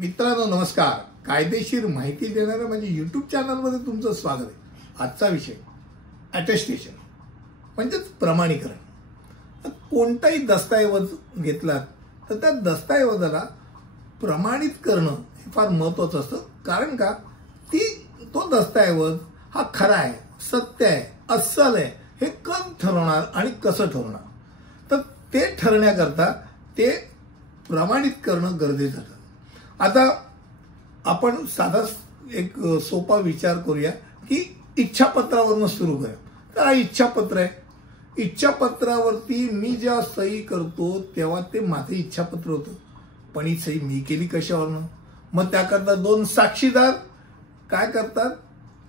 मित्रांनो नमस्कार. कायदेशीर माहिती देणाऱ्या माझ्या यूट्यूब चॅनलमध्ये तुमचं स्वागत आहे. आजचा विषय अटेस्टेशन म्हणजेच प्रमाणीकरण. कोणताही दस्तऐवज घेतला तर त्या दस्तऐवजाला प्रमाणित करणं हे फार महत्त्वाचं असतं. कारण का तो दस्तऐवज हा खरा आहे, सत्य आहे, अस्सल आहे हे कधी ठरवणार आणि कसं ठरवणार, तर ते ठरण्याकरता ते प्रमाणित करणं गरजेचं आहे. आता आपण साधा एक सोपा विचार करूया की इच्छापत्रावरून सुरू करूया. तर हा इच्छापत्र आहे. इच्छापत्रावरती मी जेव्हा सही करतो तेव्हा ते माझं इच्छापत्र होतं, पण ही सही मी केली कशावरनं? मग त्याकरता दोन साक्षीदार काय करतात?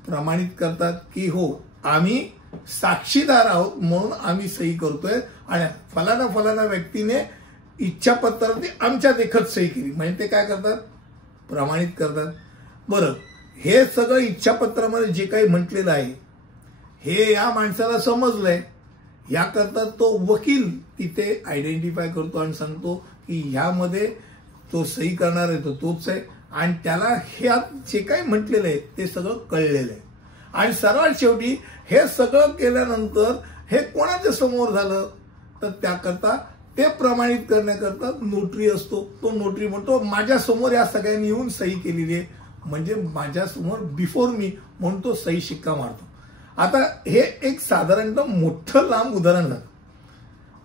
प्रमाणित करतात की हो आम्ही साक्षीदार आहोत म्हणून आम्ही सही करतोय आणि फलाना व्यक्तीने इच्छापत्रावरती आमच्या देखत सही केली, म्हणजे ते काय करतात? प्रमाणित करतात. बरं, हे सगळं इच्छापत्रामध्ये जे काही म्हटलेलं आहे हे या माणसाला समजलंय. याकरता तो वकील तिथे आयडेंटिफाय करतो आणि सांगतो की ह्यामध्ये तो सही करणार आहे तो तोच आहे आणि त्याला ह्यात जे काही म्हटलेलं आहे ते सगळं कळलेलं आहे. आणि सर्वात शेवटी हे सगळं केल्यानंतर हे कोणाच्या समोर झालं तर त्याकरता ते प्रमाणित करण्याकरता नोटरी असतो. तो नोटरी म्हणतो माझ्या समोर या सगळ्यांनी येऊन सही केलेली आहे, म्हणजे माझ्या समोर बिफोर मी म्हणून तो सही शिक्का मारतो. आता हे एक साधारणतः मोठं लांब उदाहरण झालं,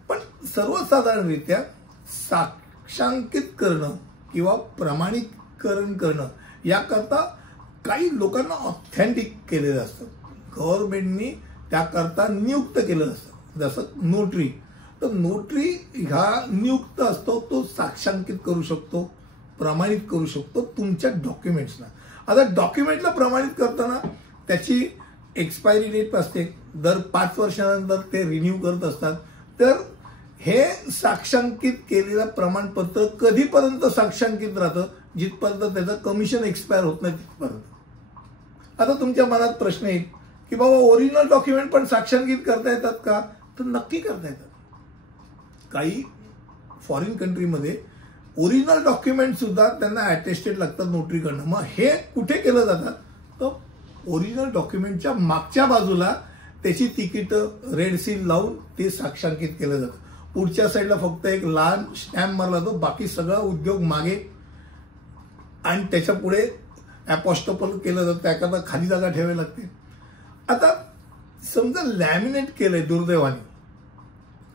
पण सर्वसाधारणरित्या साक्षांकित करणं किंवा प्रमाणीकरण करणं याकरता काही लोकांना ऑथेंटिक केलेलं असतं. गव्हर्नमेंटनी त्याकरता नियुक्त केलेलं असतं. जसं नोटरी, तर नोटरी ह्या नियुक्त असतो, तो साक्षांकित करू शकतो, प्रमाणित करू शकतो तुमच्या डॉक्युमेंट्सना. आता डॉक्युमेंटला प्रमाणित करताना त्याची एक्सपायरी डेट असते, दर 5 वर्षानंतर ते रिन्यू करत असतात. तर हे साक्षांकित केलेलं प्रमाणपत्र कधीपर्यंत साक्षांकित राहतं? जिथपर्यंत त्याचं कमिशन एक्सपायर होत नाही तिथपर्यंत. आता तुमच्या मनात प्रश्न येईल की बाबा ओरिजिनल डॉक्युमेंट पण साक्षांकित करता येतात का? तर नक्की करता येतात. काही फॉरेन कंट्रीमध्ये ओरिजिनल डॉक्युमेंट सुद्धा त्यांना अटेस्टेड लागतात नोटरीकडनं. मग हे कुठे केलं जातं? तर ओरिजिनल डॉक्युमेंटच्या मागच्या बाजूला त्याची तिकीटं रेड सील लावून ते साक्षांकित केलं जातं. पुढच्या साईडला फक्त एक लहान स्टॅम्प मारला जातो, बाकी सगळा उद्योग मागे आणि त्याच्या पुढे अपॉस्ट्रोफल केलं जातं. त्याकरता खाली जागा ठेवावी लागते. आता समजा लॅमिनेट केलंय दुर्दैवाने,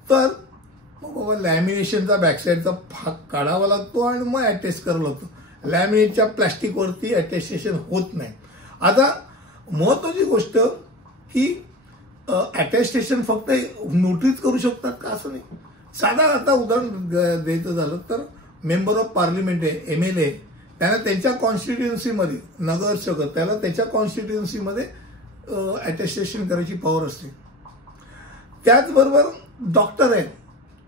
तर बाबा लॅमिनेशनचा बॅकसाईडचा भाग काढावा लागतो आणि मग अटेस्ट करावं लागतो. लॅमिनेटच्या प्लॅस्टिकवरती अटेस्टेशन होत नाही. आता महत्वाची गोष्ट की अटेस्टेशन फक्त नोटरीच करू शकतात का? असं नाही. साधा आता उदाहरण द्यायचं झालं तर मेंबर ऑफ पार्लिमेंट आहे, MLA, त्यांना त्यांच्या कॉन्स्टिट्युएन्सीमध्ये नगरसेवक त्याला त्याच्या कॉन्स्टिट्युएन्सीमध्ये अटेस्टेशन करायची पॉवर असते. त्याचबरोबर डॉक्टर आहे,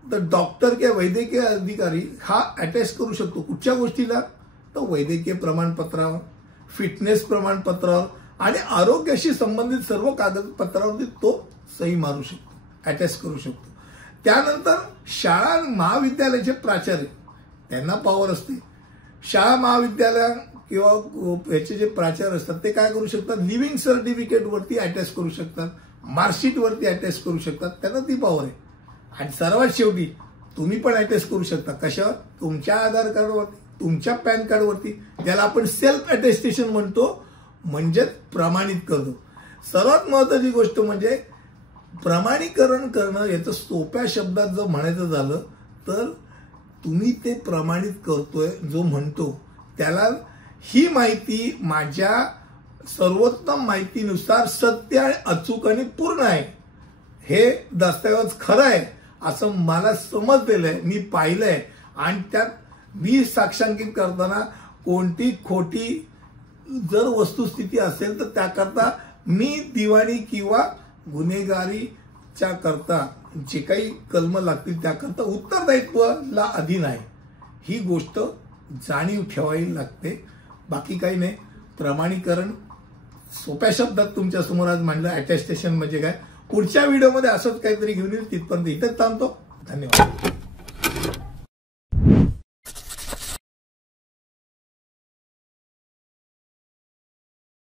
तर डॉक्टर किंवा वैद्यकीय अधिकारी हा अटेस्ट करू शकतो. कुठच्या गोष्टीला? तर वैद्यकीय प्रमाणपत्रावर, फिटनेस प्रमाणपत्रावर आणि आरोग्याशी संबंधित सर्व कागदपत्रावरती तो सही मारू शकतो, अटेस्ट करू शकतो. त्यानंतर शाळा महाविद्यालयाचे प्राचार्य त्यांना पॉवर असते. शाळा महाविद्यालय किंवा याचे जे प्राचार्य असतात ते काय करू शकतात? लिव्हिंग सर्टिफिकेटवरती अटेस्ट करू शकतात, मार्कशीटवरती अटेस्ट करू शकतात, त्यांना ती पॉवर आहे. आणि सर्वात शेवटी तुम्ही पण अटेस्ट करू शकता. कशावर? तुमच्या आधार कार्डवरती, तुमच्या पॅन कार्डवरती, ज्याला आपण सेल्फ अटेस्टेशन म्हणतो, म्हणजेच प्रमाणित करतो. सर्वात महत्वाची गोष्ट म्हणजे प्रमाणीकरण करणं. याचं सोप्या शब्दात जर म्हणायचं झालं तर तुम्ही ते प्रमाणित करतोय जो म्हणतो त्याला ही माहिती माझ्या सर्वोत्तम माहितीनुसार सत्य आणि अचूक आणि पूर्ण आहे, हे दस्तऐवज खरं आहे असं मला समजलेलं आहे, मी पाहिलंय आणि त्यात मी साक्षांकित करताना कोणती खोटी जर वस्तुस्थिती असेल तर त्याकरता मी दिवाणी किंवा गुन्हेगारीच्या करता जे काही कलम लागतील त्याकरता उत्तरदायित्वाला अधीन आहे. ही गोष्ट जाणीव ठेवावी लागते, बाकी काही नाही. प्रमाणीकरण सोप्या शब्दात तुमच्या समोर आज मांडलं. अटेस्टेशन म्हणजे काय? पुढच्या व्हिडिओमध्ये असंच काहीतरी घेऊन येईल. तिथपर्यंत इथेच थांबतो. धन्यवाद.